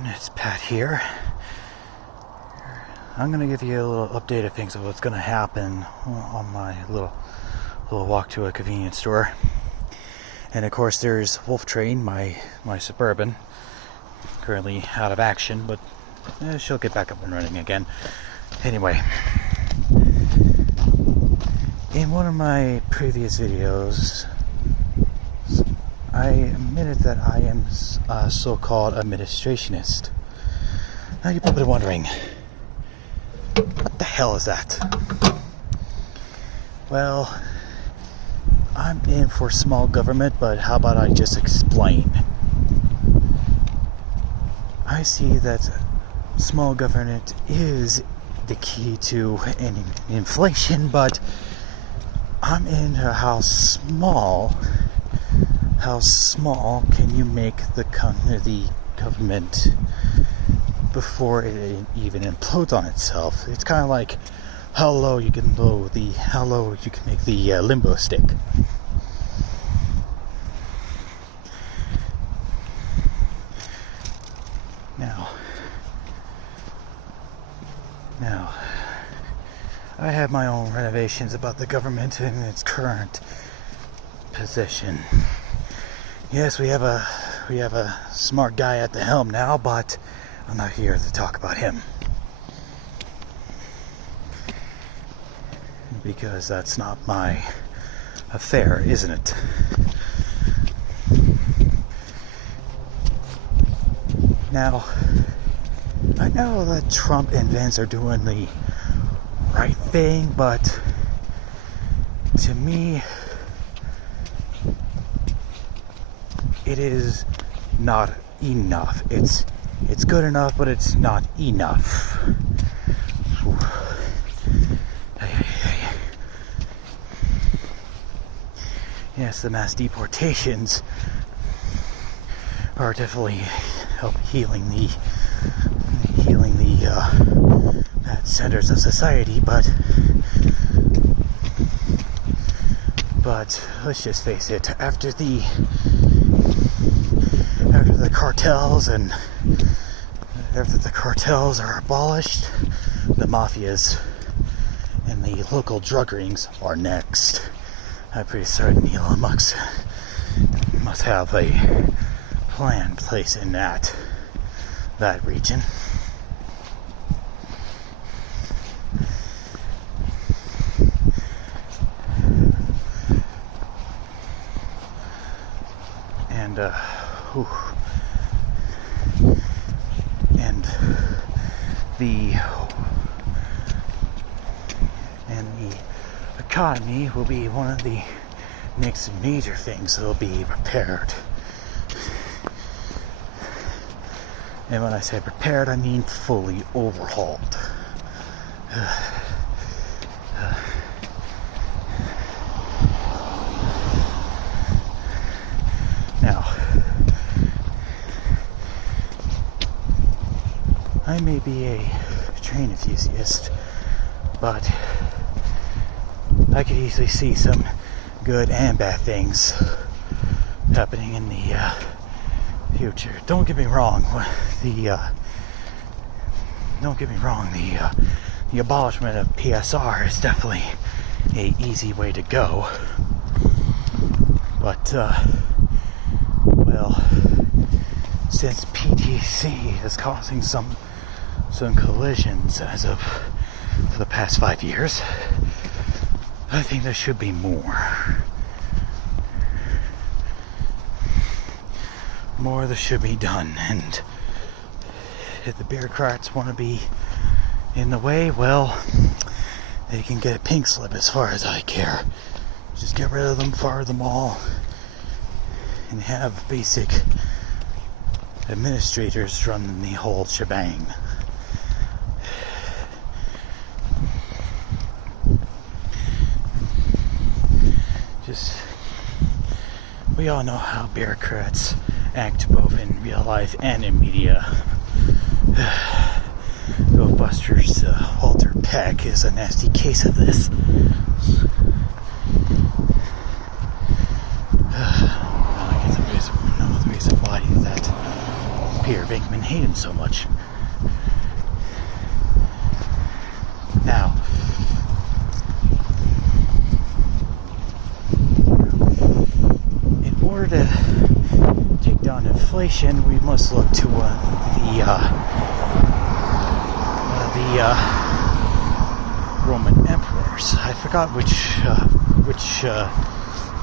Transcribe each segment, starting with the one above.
everyone, it's Pat here. I'm going to give you a little update of things of what's going to happen on my little walk to a convenience store. And of course there's Wolf Train, my Suburban, currently out of action, but she'll get back up and running again. Anyway, in one of my previous videos, I admitted that I am a so-called administrationist. Now you're probably wondering, what the hell is that? Well, I'm in for small government, but how about I just explain? I see that small government is the key to any inflation, but I'm into how small can you make the government before it even implodes on itself. It's kind of like how low you can make the limbo stick. Now, I have my own renovations about the government in its current position. Yes, we have a smart guy at the helm now, but I'm not here to talk about him, because that's not my affair, isn't it? Now, I know that Trump and Vince are doing the right thing, but to me, it is not enough. It's good enough, but it's not enough. Yes, the mass deportations are definitely healing the bad centers of society, but let's just face it, after the cartels are abolished, the mafias and the local drug rings are next. I'm pretty certain Elon Musk must have a plan in place in that region. And the economy will be one of the next major things that will be repaired. And when I say prepared, I mean fully overhauled. Now, I may be a train enthusiast, but I could easily see some good and bad things happening in the future. Don't get me wrong. The abolishment of PSR is definitely a easy way to go. But well, since PTC is causing some collisions for the past 5 years, I think there should be more that should be done. And if the bureaucrats want to be in the way, well, they can get a pink slip as far as I care. Just get rid of them, fire them all, and have basic administrators run the whole shebang. We all know how bureaucrats act both in real life and in media. Ghostbusters Walter Peck is a nasty case of this. I guess the reason why that Peter Venkman hate him so much. Now, in order to take down inflation, we must look to the Roman emperors. I forgot which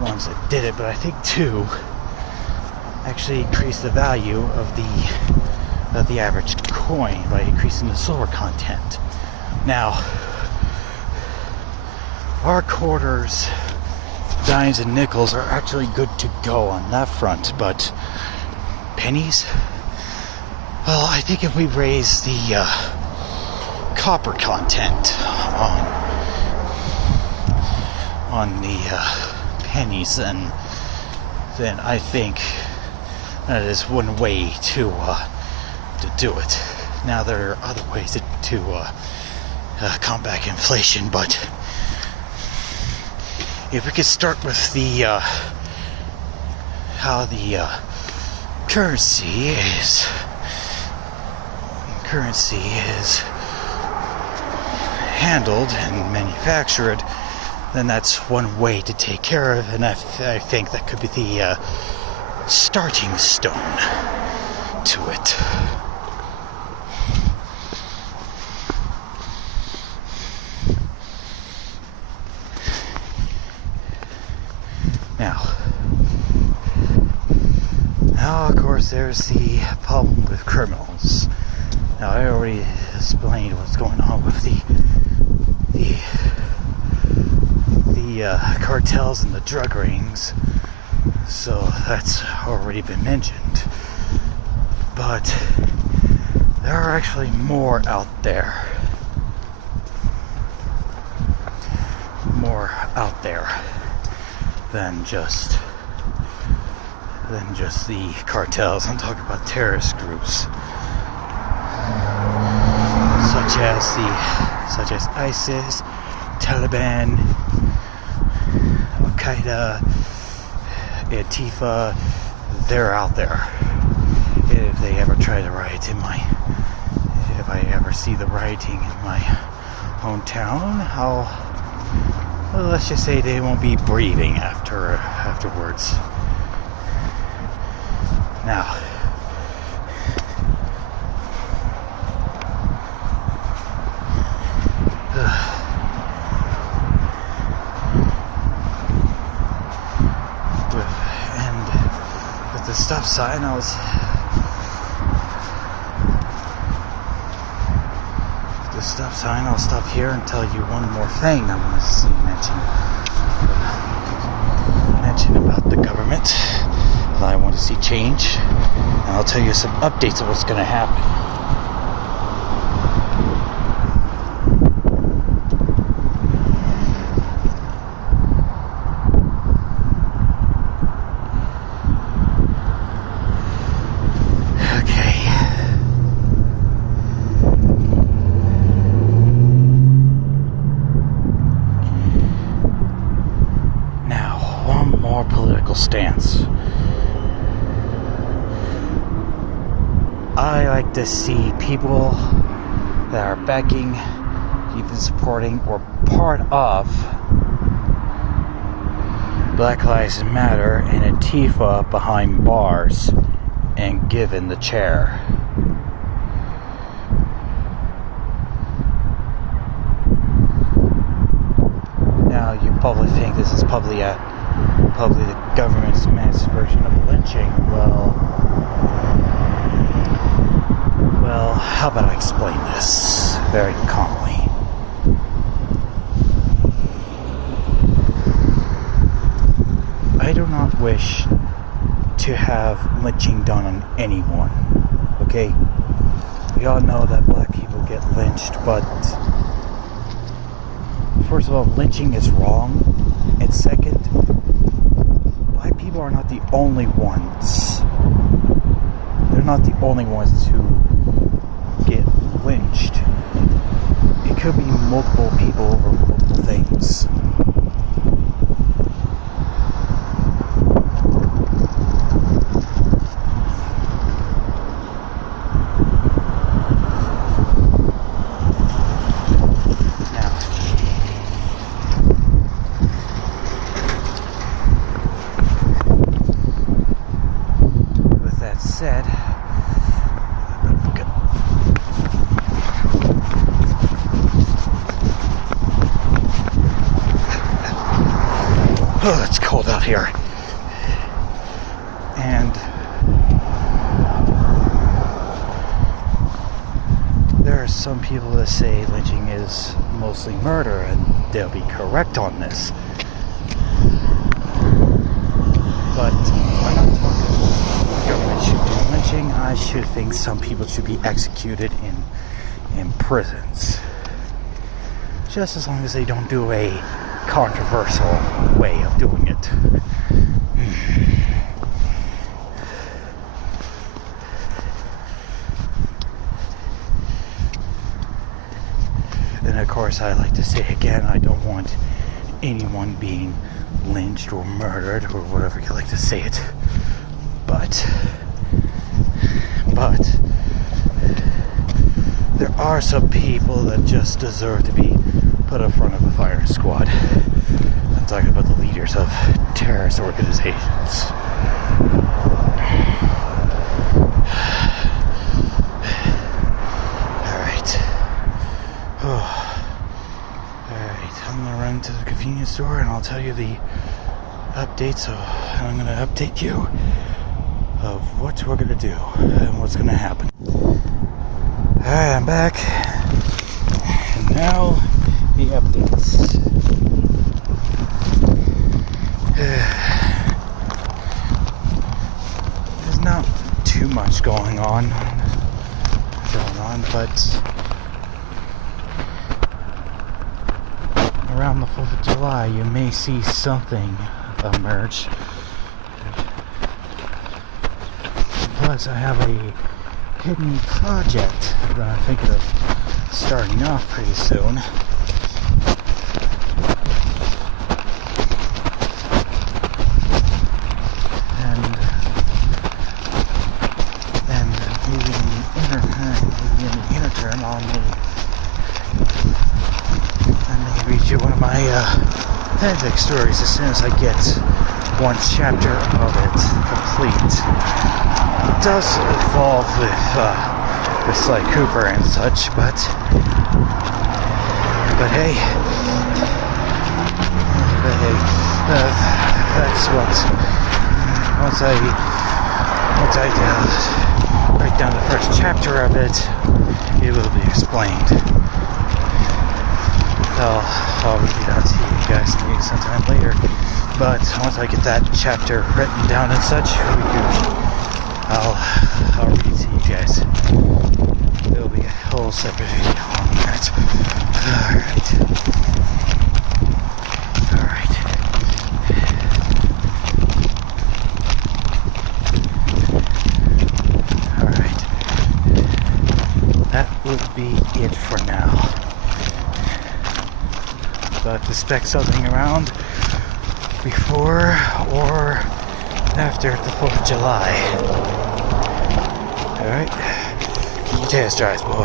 ones that did it, but I think two actually increased the value of the average coin by increasing the silver content. Now, our quarters, dimes, and nickels are actually good to go on that front, but pennies? Well, I think if we raise the copper content on the pennies, then I think that is one way to do it. Now, there are other ways to combat inflation, but if we could start with the how the currency is handled and manufactured, then that's one way to take care of, and I think that could be the starting stone to it. Now, of course, there's the problem with criminals. Now, I already explained what's going on with the cartels and the drug rings, so that's already been mentioned. But there are actually more out there. Than just the cartels. I'm talking about terrorist groups, such as ISIS, Taliban, Al Qaeda, Antifa. They're out there. If they ever try to riot if I ever see the rioting in my hometown, well, let's just say they won't be breathing afterwards. Now, with the stop sign, I'll stop here and tell you one more thing I want to see mention about the government that I want to see change, and I'll tell you some updates of what's going to happen. Stance. I like to see people that are backing, even supporting, or part of Black Lives Matter and Antifa behind bars and given the chair. Now, you probably think this is probably the government's mass version of lynching. Well, how about I explain this very calmly? I do not wish to have lynching done on anyone, okay? We all know that black people get lynched, but first of all, lynching is wrong, and second, black people are not the only ones. They're not the only ones to get lynched. It could be multiple people over multiple things. said, oh, it's cold out here. And there are some people that say lynching is mostly murder, and they'll be correct on this. But I'm not talking the government should do lynching. I should think some people should be executed in prisons. Just as long as they don't do a controversial way of doing it. And of course, I like to say again, I don't want anyone being lynched or murdered or whatever you like to say it. But there are some people that just deserve to be put in front of a firing squad. I'm talking about the leaders of terrorist organizations. Alright, I'm gonna run to the convenience store and I'll tell you the updates and I'm gonna update you of what we're gonna do and what's gonna happen. Alright, I'm back. And now the updates. There's not too much going on, but around the 4th of July, you may see something emerge. Plus, I have a hidden project that I'm thinking of starting off pretty soon. And maybe in the interterm, I may read you one of my fanfic stories as soon as I get one chapter of it complete. It does involve with Sly Cooper and such, but hey, that's what. Once I write down the first chapter of it, it will be explained. I'll read it out to you guys maybe sometime later. But once I get that chapter written down and such, I'll read it to you guys. There'll be a whole separate video on that. Alright. That would be it for now. But expect something around before or after the 4th of July. Alright? Keep your tails dry, boy.